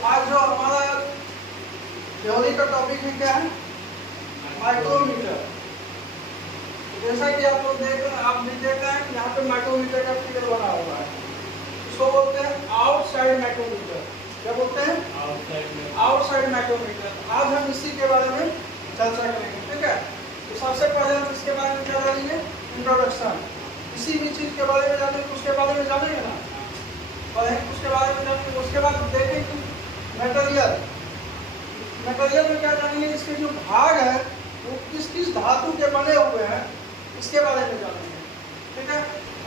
आज जो हमारा थ्योरी का टॉपिक है क्या है, माइक्रोमीटर। जैसा कि आप लोग देख रहे हैं, आप भी देख रहे हैं कि यहाँ पे माइक्रोमीटर का फिगर बना हुआ है। इसको बोलते हैं आउटसाइड माइक्रोमीटर। क्या बोलते हैं? Outside micrometer. आज हम इसी के बारे में चर्चा करेंगे, ठीक है। तो सबसे पहले हम इसके बारे में क्या जानेंगे, इंट्रोडक्शन। किसी भी चीज के बारे में जानेंगे तो उसके बारे में जानेंगे ना, पढ़ेंगे उसके बारे में जानेंगे। उसके बाद देखेंगे कि मटेरियल में क्या जानेंगे, इसके जो भाग है वो किस किस धातु के बने हुए हैं, इसके बारे में जानेंगे, ठीक है।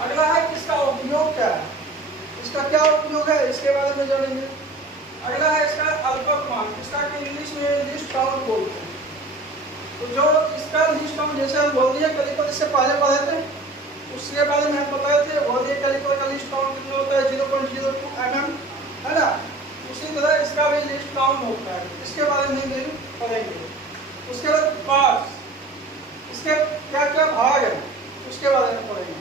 अगला है इसका उपयोग क्या है, इसका क्या उपयोग है, इसके बारे में जानेंगे। अगला है इसका अल्पक्रमांक, इसका इंग्लिश में लिस्ट काउंट बोलते हैं। तो जो इसका लिस्ट काउंट, जैसे हम वर्नियर कैलिपर इससे पहले पढ़े थे, उसके बारे में हम बताए थे। वर्नियर कैलिपर का लिस्ट काउंट कितना होता है, 0.02 mm, है ना। उसी तरह इसका भी लिस्ट काउंट होता है, इसके बारे में भी पढ़ेंगे। उसके बाद पार्ट्स, इसके क्या क्या भाग है उसके बारे में पढ़ेंगे।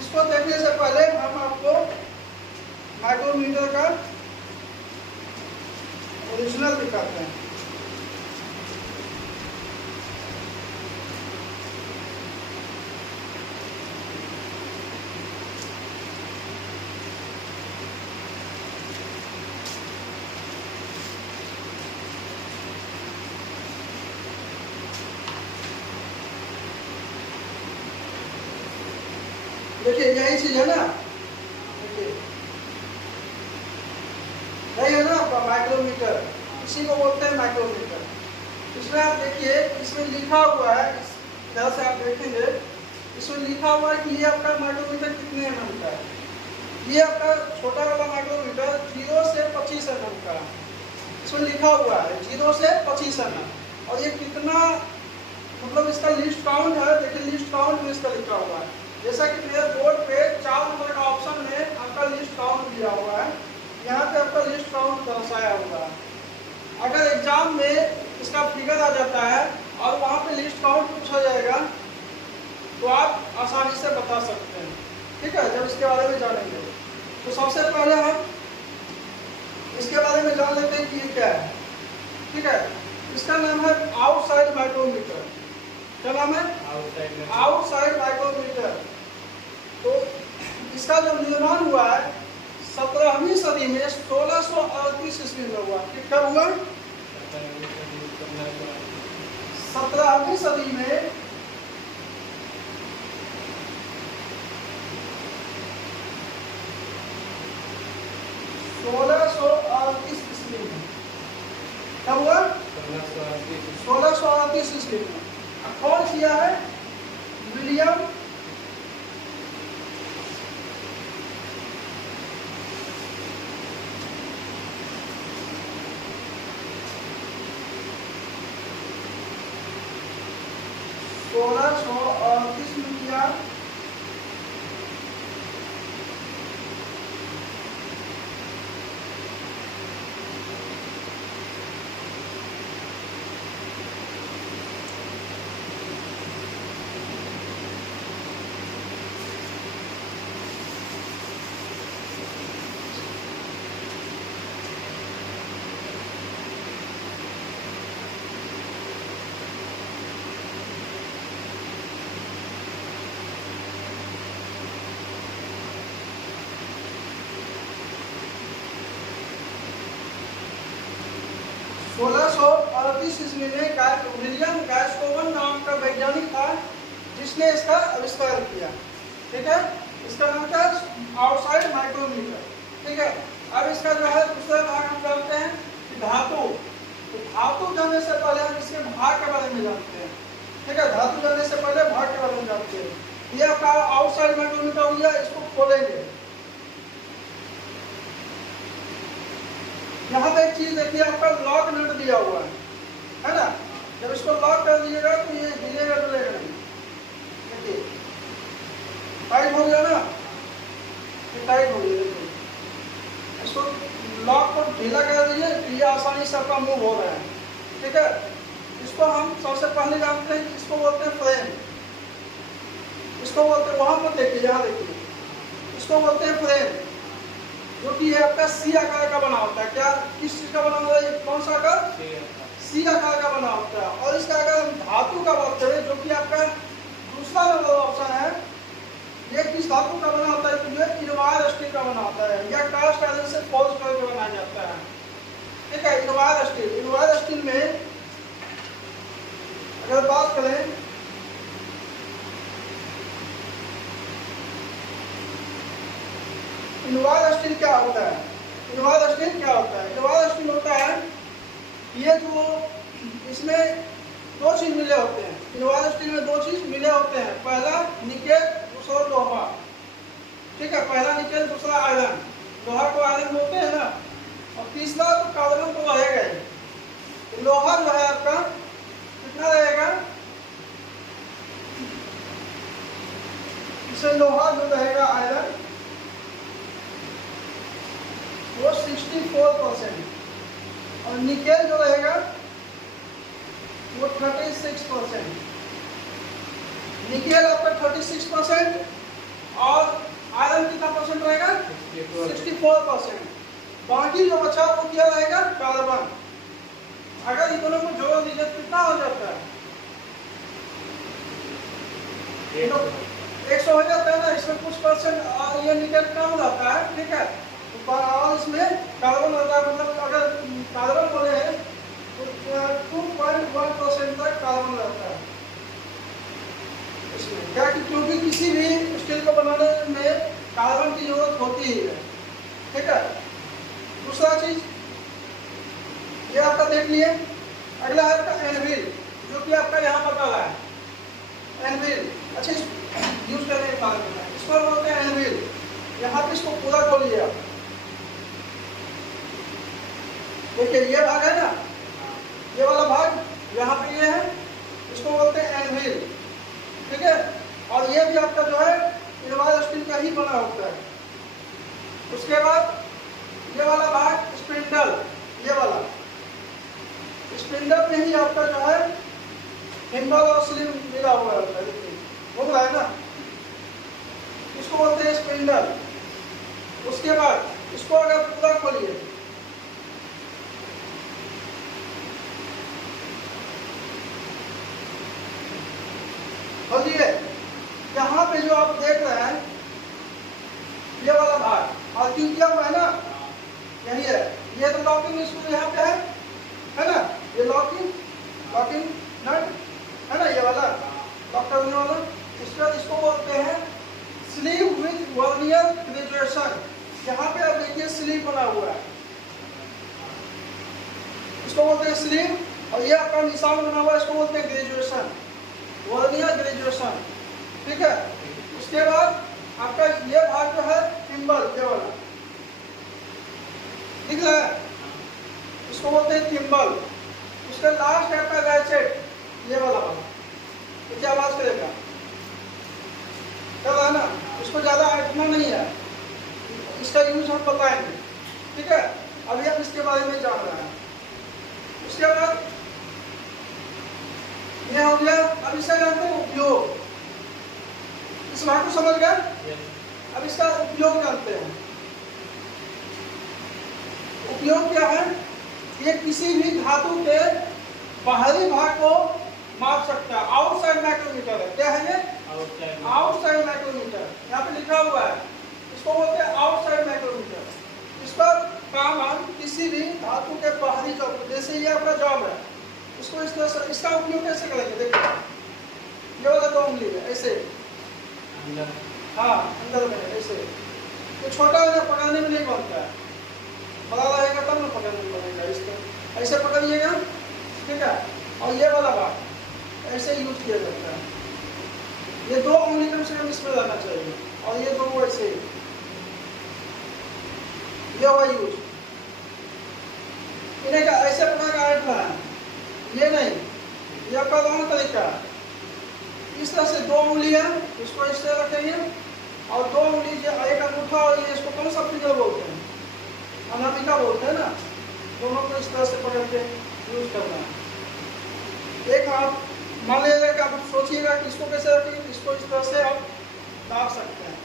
इसको देखने से पहले हम आपको माइक्रोमीटर का ओरिजिनल दिखाते हैं। देखिए यही चीज है ना, देखिए यही है ना आपका माइक्रोमीटर, इसी को बोलते हैं माइक्रोमीटर। इसमें आप देखिए, इसमें लिखा हुआ है, इधर से आप देखेंगे, इसमें लिखा हुआ है कि ये आपका माइक्रोमीटर कितने mm का है। ये आपका छोटा वाला माइक्रोमीटर 0 से 25 mm का है, इसमें लिखा हुआ है 0 से 25 mm। और ये कितना, मतलब इसका लिस्ट काउंट है, देखिए लिस्ट काउंट में इसका लिखा हुआ है। जैसा कि मेरे बोर्ड पे 4 नंबर का ऑप्शन में आपका लिस्ट काउंट दिया हुआ है, यहाँ पे आपका लिस्ट काउंट दर्शाया हुआ है। अगर एग्जाम में इसका फिगर आ जाता है और वहाँ पे लिस्ट काउंट पूछा जाएगा तो आप आसानी से बता सकते हैं, ठीक है, जब इसके बारे में जानेंगे। तो सबसे पहले हम इसके बारे में जान लेते हैं कि ये क्या है, ठीक है। इसका नाम है आउटसाइड माइक्रोमीटर। क्या नाम है? Outside micrometer. तो इसका जो निर्माण हुआ है 17वीं सदी में, 1638 ईस्वी में हुआ। कब हुआ? 17वीं सदी में, कब हुआ? 1638 ईस्वी में। कौन किया है? विलियम में किया। ईस्वी में विलियम गैस्कोवन नाम का वैज्ञानिक था जिसने इसका आविष्कार किया, ठीक है। इसका नाम था आउटसाइड माइक्रोमीटर, ठीक है। अब इसका जो है दूसरा भाग हम जानते हैं कि धातु। तो धातु जानने से पहले हम इसके भाग के बारे में जानते हैं, ठीक है। धातु जानने से पहले भाग के बारे में जानते हैं। ये आपका आउटसाइड माइक्रोमीटर हो गया। इसको खोलेंगे, यहाँ पे एक चीज देखिए, आपका लॉक नट दिया हुआ है ना। जब इसको लॉक कर दिएगा तो ये हिलेगा डुलेगा नहीं। देखिए टाइट हो गया ना, ये टाइट हो गया। देखिए इसको लॉक को ढीला कर दीजिए, ये आसानी से आपका मूव हो रहा है, ठीक है। इसको हम सबसे पहले जानते हैं कि इसको बोलते हैं फ्रेम। इसको बोलते हैं, वहां पर देखिए, यहाँ देखिए, इसको बोलते हैं फ्रेम। जो कि ये आपका सी आकार का बना होता है। क्या किस चीज का बना होता है? कौन सा आकार? सी आकार का बना होता है। और इसका अगर हम धातु का बात करें, जो कि आपका दूसरा नंबर ऑप्शन है, ये किस धातु का बना होता है? तो ये इनवायर स्टील का बना होता है, या कास्ट आयरन से फॉल्स करके बनाया जाता है। ठीक है, इनवायर स्टील। इनवायर स्टील में अगर बात करें, इनवायर स्टील क्या होता है? इनवायर स्टील क्या होता है? इनवायर स्टील होता है ये जो इसमें दो चीज मिले होते हैं। इनवायर स्टील में दो चीज मिले होते हैं, पहला निकेल, दूसरा लोहा। ठीक है, पहला निकेल, दूसरा आयरन। लोहा को आयरन बोलते हैं ना, और तीसरा तो कार्बन तो रहेगा ही। लोहा जो है आपका कितना रहेगा? इसे लोहा जो रहेगा आयरन वो 64%, और निकेल जो रहेगा वो 36%। निकेल आपका 36% और आयरन कितना परसेंट रहेगा? 64%। बाकी जो बचा वो क्या रहेगा? कार्बन। अगर इन दोनों को जोड़ दीजिए कितना हो जाता है? 100 हो जाता है ना। इसमें कुछ परसेंट और ये निकेल कम रहता है। ठीक है, और इसमें कार्बन रहता है। मतलब अगर कार्बन बोले हैं तो 2.1% तक कार्बन रहता है इसमें। क्या कि क्योंकि किसी भी स्टील को बनाने में कार्बन की जरूरत होती ही है। ठीक है, दूसरा चीज ये आपका देख लिए। अगला है आपका एनविल, जो कि आपका यहाँ पर रहा है एनविल। अच्छा, यूज करने के बाद इसको बोलते हैं एनविल। यहाँ पे इसको पूरा खोलिए आप, देखिए ये भाग है ना, ये वाला भाग यहाँ पे ये है, इसको बोलते हैं एनविल। ठीक है, और ये भी आपका जो है इनवायर स्टील का ही बना होता है। उसके बाद ये वाला भाग स्पिंडल, ये वाला स्पिंडल में ही आपका जो है थिम्बल और स्लिम मिला हुआ होता है। हो रहा है ना, इसको बोलते हैं स्पिंडल। उसके बाद इसको अगर पूरा खोलिए, खोलिए, यहाँ पे जो आप देख रहे हैं ये वाला भाग और क्यों किया हुआ है ना, यही है। ये तो लॉकिंग इसको यहाँ पे है ना, ये लॉकिंग नट है ना, ये वाला लॉक करने वाला। इसके बाद इसको बोलते हैं स्लीव विद वर्नियर ग्रेजुएशन। यहाँ पे आप देखिए स्लीव बना हुआ है, इसको बोलते हैं स्लीव। और ये आपका निशान बना हुआ है, इसको बोलते हैं ग्रेजुएशन, वर्नियर ग्रेजुएशन। ठीक है, उसके बाद आपका ये भाग जो है थिम्बल, ये वाला दिख रहा है, इसको बोलते हैं थिम्बल। उसका लास्ट आपका गैजेट, ये वाला तो क्या आवाज करेगा? कर रहा है ना, इसको ज्यादा इतना नहीं है, इसका यूज हम बताएंगे। ठीक है, अभी हम इसके बारे में जान रहे हैं। उसके बाद ये हो गया। अब इसका जानते हैं उपयोग, इस बात को समझ गए? अब इसका उपयोग जानते हैं। उपयोग क्या है? ये किसी भी धातु के बाहरी भाग को माप सकता है। आउटसाइड माइक्रोमीटर है। क्या है ये? Outside micrometer. यहाँ पे लिखा हुआ है, इसको बोलते हैं आउटसाइड माइक्रोमीटर। इस पर काम हम किसी भी धातु के बाहरी जॉब, जैसे ये आपका जॉब है, इसको इस तरह से, इसका उपयोग कैसे करेंगे? देखिए ये वाला 2 उंगली है, ऐसे हाँ अंदर में ऐसे। तो छोटा है, पकड़ने में नहीं बनता है, बड़ा रहेगा तब ना पकड़ने में बनेगा। इसको ऐसे पकड़िएगा। ठीक है, और ये वाला भाग ऐसे यूज किया जाता है। ये 2 उंगली कम से कम इसमें रहना चाहिए, और ये 2 ऐसे, ये हुआ यूज। इन्हें का ऐसे पकड़ के बैठना है, ये नहीं, ये आपका दोनों तरीका है। इस तरह से 2 उंगलियां, इसको इस तरह रखेंगे, और 2 उंगली एक अंगूठा, और ये इसको कौन सा फिंगर बोलते हैं? अनामिका बोलते हैं ना। दोनों को इस तरह से पकड़ के यूज करना है। एक हाथ मान लीजिएगा कि आप सोचिएगा कि इसको कैसे रखेंगे, इसको इस तरह से आप दाब सकते हैं।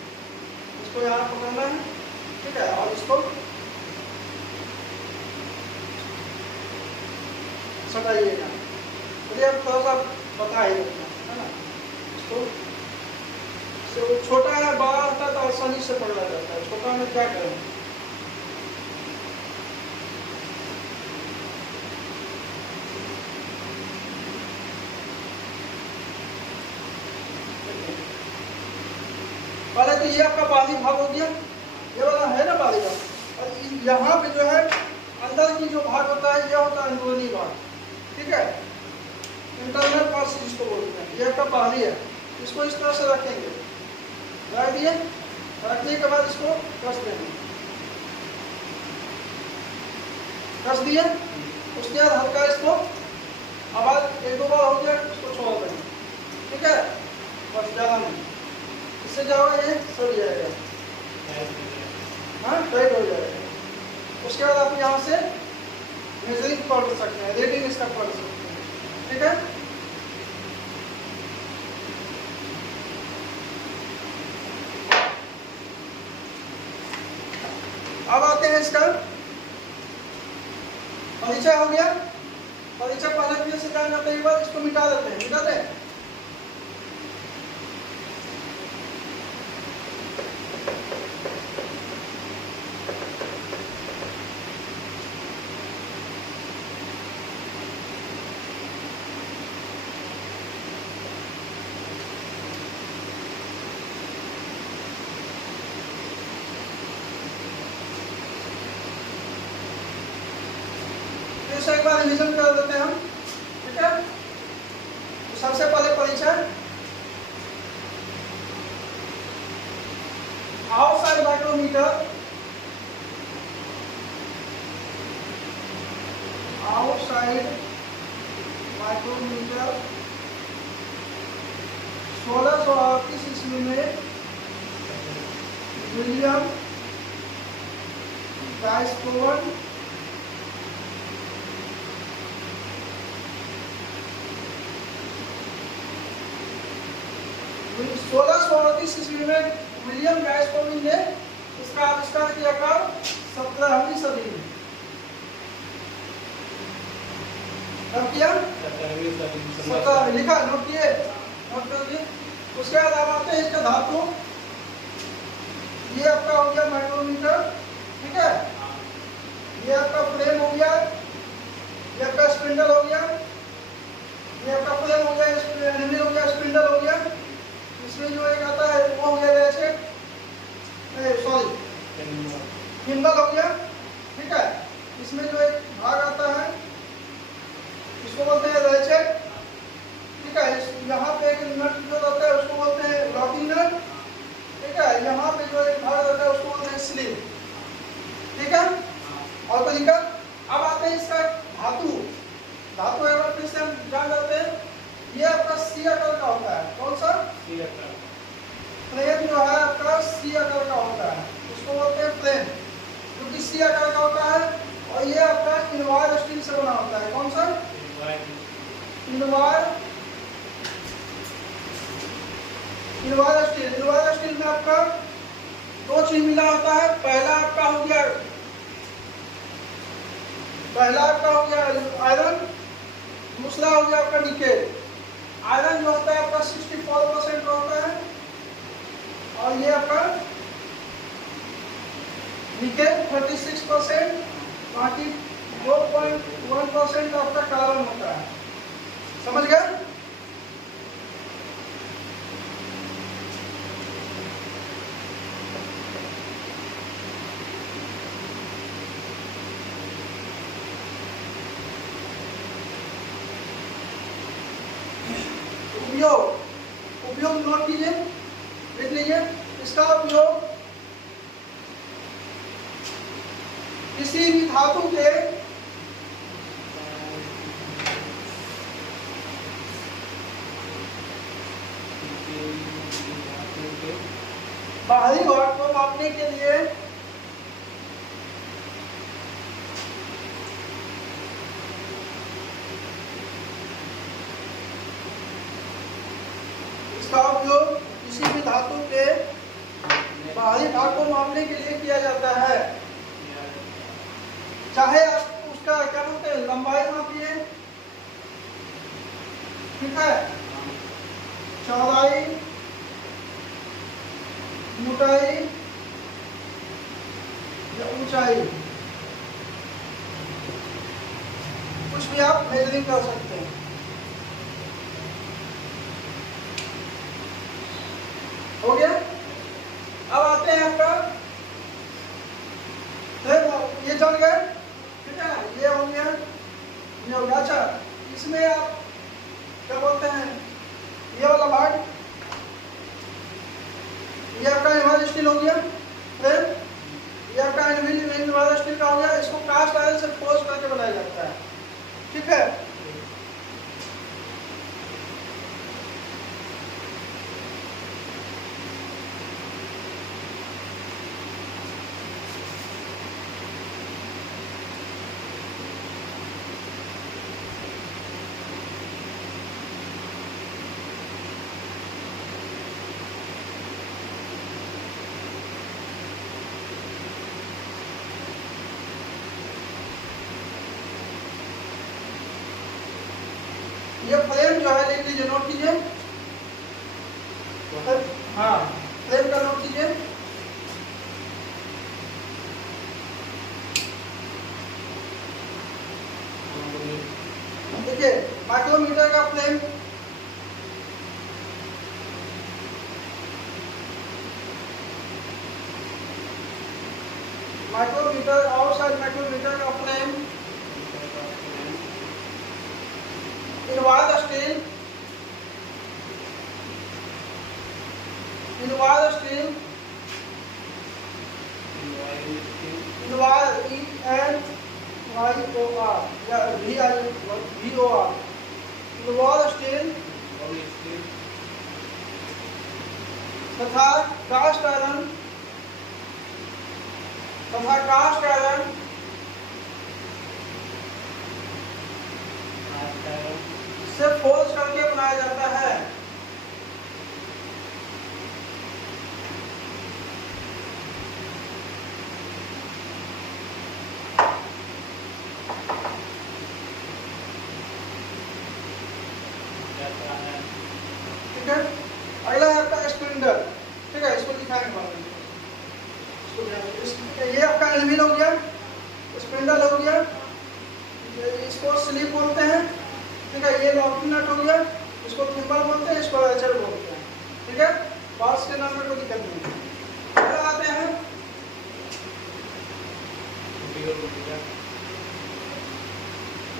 इसको यहाँ पकड़ना है। ठीक है, और इसको सटाइएगा। चलिए अब थोड़ा सा बता ही देते हैं, है ना। इसको छोटा है, बड़ा होता है तो आसानी से पकड़ा जाता है, छोटा में क्या करें। पहले तो ये आपका बाहरी भाग हो गया, ये वाला है ना बाहरी भाग, और यहाँ पे जो है अंदर की जो भाग होता है ये होता है अंदरूनी भाग, ठीक है, इंटरनल पार्ट जिसको बोलते हैं। ये आपका बाहरी है, इसको इस तरह से रखेंगे, रख दिए, रखने के बाद इसको कस देंगे, कस दिए, उसके बाद हल्का इसको आवाज एक दो बार हो गया, इसको छोड़ देंगे, ठीक है, बस ज़्यादा नहीं, इससे क्या होगा, ये सड़ जाएगा, हाँ टाइट हो जाएगा। उसके बाद आप यहाँ से मेजरिंग पढ़ सकते हैं, रेटिंग इसका पढ़ सकते हैं, ठीक है। अब आते हैं इसका परिचय हो गया, परिचय पहले भी से जान जाते हैं, एक बार इसको मिटा देते हैं, मिटा दें। एक बार रिवीजन कर देते हैं हम, ठीक है। तो सबसे पहले परिचय, आउटसाइड माइक्रोमीटर, आउटसाइड माइक्रोमीटर 1638 ईस्वी में विलियम गाइस्कोवन 1638 ईस्वी में विलियम गाइस्कोवन ने इसका आविष्कार किया कब, 17वीं सदी में। कब किया, 17वीं, लिखा, नोट किए, नोट कर दिए। उसके बाद आप आते हैं इसका धातु, ये आपका हो गया माइक्रोमीटर, ठीक है, ये आपका फ्रेम हो गया, ये आपका स्पिंडल हो गया, ये आपका फ्रेम हो गया, हैंडल हो गया, स्पिंडल हो गया, इसमें जो एक आता है वो हो गया रेचेट, सॉरी हिम्बल हो गया, ठीक है, इसमें जो एक भाग आता है इसको बोलते हैं रेचेट, ठीक है, यहाँ पे एक नट जो रहता है उसको बोलते हैं लॉकिंग नट, ठीक है, यहाँ पे जो एक भाग रहता है उसको बोलते हैं स्लीव, ठीक है। और तो लिखा, अब आते हैं इसका धातु, धातु एक बार फिर से हम जान जाते हैं, ये आपका सी आकार का होता है, कौन सा, फ्रेम जो है आपका सी आकार का होता है, उसको बोलते हैं फ्रेम, क्योंकि सी आकार का होता है, और ये आपका इनवायर स्टील से बना होता है, कौन सा, इनवायर स्टील। इनवायर स्टील में आपका दो चीज मिला होता है, पहला आपका हो गया आयरन, दूसरा हो गया आपका निकेल। आयरन जो होता है आपका 64% होता है, और ये आपका निकेल 36%, बाकी 2.1% आपका कार्बन होता है, समझ गए। उपयोग नोट कीजिए, लिख लीजिए, इसका उपयोग किसी भी धातु के बाहरी भाग को मापने के लिए इसका उपयोग किसी भी धातु के बाहरी भाग को मापने के लिए किया जाता है। चाहे आप उसका क्या बोलते हैं, लंबाई मापिए, ठीक है, चौड़ाई, मोटाई या ऊंचाई, कुछ भी आप मेजरिंग कर सकते हैं। हो गया। अब आते हैं आपका, ये जान गए, ठीक है ना, ये हो गया, ये हो गया। अच्छा, इसमें आप क्या बोलते हैं, ये वाला भाग, ये आपका इनवर्ड स्टील हो गया, फिर ये आपका इनवर्ड स्टील का हो गया। इसको कास्ट आयरन से फोर्स करके बनाया जाता है, ठीक है। ये फ्रेम जो है लिख लीजिए, नोट कीजिए, हाँ फ्रेम का नोट कीजिए। देखिए माइक्रोमीटर का फ्रेम, माइक्रोमीटर, आउटसाइड माइक्रोमीटर का frame, inward steel, inward steel, inward ENYOR या VOR, इनवर्ड स्टील तथा कास्ट आयरन, तथा कास्ट आयरन से फोर्स करके बनाया जाता है। ठीक है, अगला है आपका स्पिंडल, ठीक है, इसको दिखाएंगे बाद में। ये आपका एनविल हो गया, स्पिंडल हो गया, इसको स्लिप बोलते हैं, ठीक है। ये लॉकिंग नट हो गया, इसको थिम्बल बोलते हैं, इसको एचर बोलते हैं, ठीक है। बार्स के नाम में कोई दिक्कत नहीं है। अगला आते हैं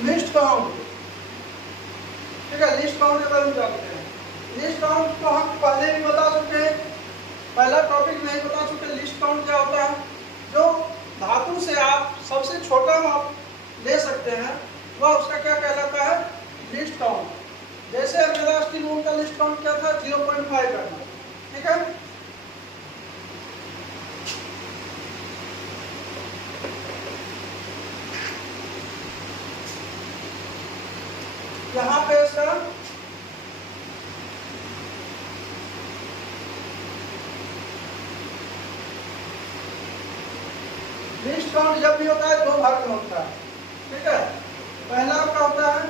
लिस्ट काउंट, ठीक है। लिस्ट काउंट के बारे में जानते हैं। लिस्ट काउंट को हम पहले भी बता चुके हैं, पहला टॉपिक में ही बता चुके। लिस्ट काउंट क्या होता है, जो धातु से आप सबसे छोटा माप ले सकते हैं वह उसका क्या कहलाता है, लिस्ट काउंट। जैसे मेरा स्टील रूम का लिस्ट काउंट क्या था, 0.5 करना, ठीक है। यहाँ पे इसका लिस्ट काउंट जब भी होता है दो भाग में होता है, ठीक है। पहला आपका होता है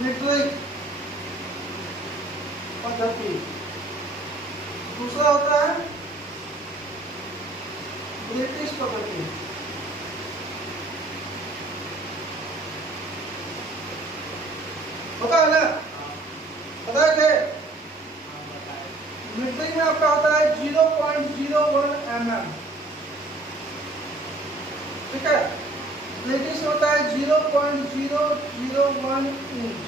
मीट्रिक पद्धति, दूसरा होता है ब्रिटिश पद्धति। पता है ना, पता है क्या मीट्रिक में आपका होता है 0.01 mm, ठीक है। ब्रिटिश होता है 0.001 इंच।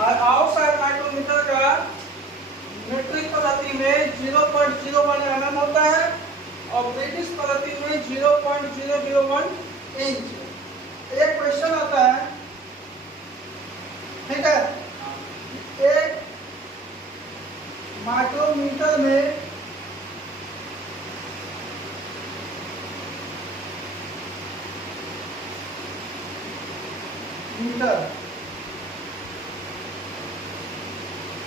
आउटसाइड माइक्रोमीटर का मीट्रिक पद्धति में 0.01 mm होता है और ब्रिटिश पद्धति में 0.001 इंच। एक क्वेश्चन आता है, ठीक है, एक माइक्रोमीटर में मीटर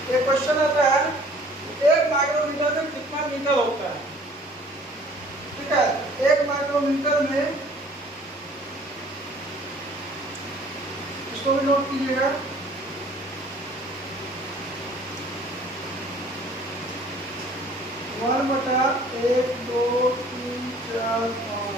एक क्वेश्चन आता है, एक माइक्रोमीटर में कितना मीटर होता है। ठीक है, एक माइक्रोमीटर में, इसको भी नोट कीजिएगा, 1/1, 2, 3, 4, 5।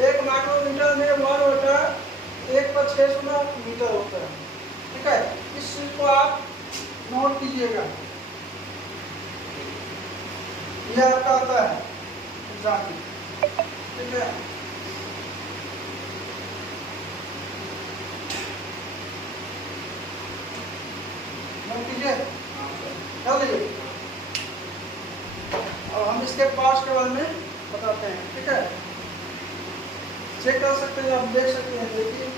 एक माइक्रोमीटर में 1/1/6 मीटर होता है। ठीक है, इस चीज को आप नोट कीजिएगा, यह आपका आता है एग्जाम में। ठीक है, नोट कीजिए, चलिए अब हम इसके पार्ट्स के बारे में बताते हैं। ठीक है, चेक कर सकते हैं, आप देख सकते हैं, देखिए